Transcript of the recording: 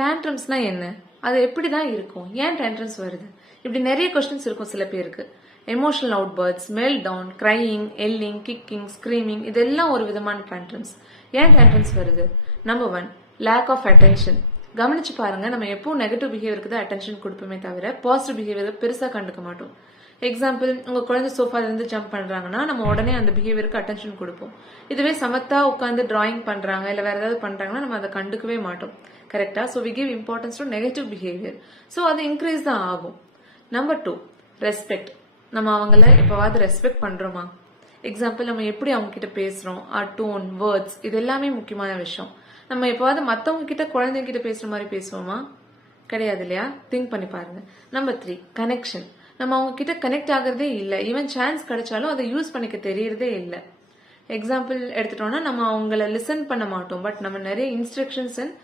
டேண்ட்ரம்ஸ்னா என்ன, அது எப்படிதான் இருக்கும், ஏன் டேண்ட்ரம்ஸ் வருது, இப்படி நிறைய கொஸ்டின்ஸ் இருக்கும் சில பேருக்கு. Emotional outbursts, meltdown, crying, yelling, kicking, screaming, இதெல்லாம் ஒரு விதமான டேண்ட்ரம்ஸ். ஏன் டேண்ட்ரம்ஸ் வருது? Number 1, lack of attention. கவனிச்சு பாருங்க, நம்ம எப்பவும் நெகட்டிவ் பிஹேவியருக்கு தான் அட்டென்ஷன் கொடுப்போமே தவிர பாசிட்டிவ் பிஹேவியர் பெருசா கண்டுக்க மாட்டோம். எக்ஸாம்பிள், உங்க குழந்தை சோஃபால இருந்து ஜம்ப் பண்றாங்கன்னா நம்ம உடனே அந்த பிஹேவியருக்கு அட்டென்ஷன் கொடுப்போம். இதுவே சமத்தா உட்காந்து டிராயிங் பண்றாங்க இல்ல வேற ஏதாவது பண்றாங்கன்னா நம்ம அதை கண்டுக்கவே மாட்டோம். கரெக்டா? So we give importance to negative behaviour. So அது இன்க்ரீஸ் தான் ஆகும். Number 2, respect. நம்ம அவங்கள எப்பவாவது ரெஸ்பெக்ட் பண்றோமா? எக்ஸாம்பிள், நம்ம எப்படி அவங்க கிட்ட பேசுறோம், டோன், வேர்ட்ஸ், இது எல்லாமே முக்கியமான விஷயம். நம்ம எப்பவாவது மத்தவங்க கிட்ட குழந்தைங்க கிட்ட பேசுற மாதிரி பேசுவோமா? கிடையாது இல்லையா? திங்க் பண்ணி பாருங்க. Number 3, connection. நம்ம அவங்க கிட்ட கனெக்ட் ஆகிறதே இல்லை. ஈவன் சான்ஸ் கிடைச்சாலும் அதை யூஸ் பண்ணிக்க தெரியறதே இல்லை. எக்ஸாம்பிள் எடுத்துட்டோம்னா, நம்ம அவங்கள லிசன் பண்ண மாட்டோம், பட் நம்ம நிறைய இன்ஸ்ட்ரக்ஷன்ஸ் அண்ட்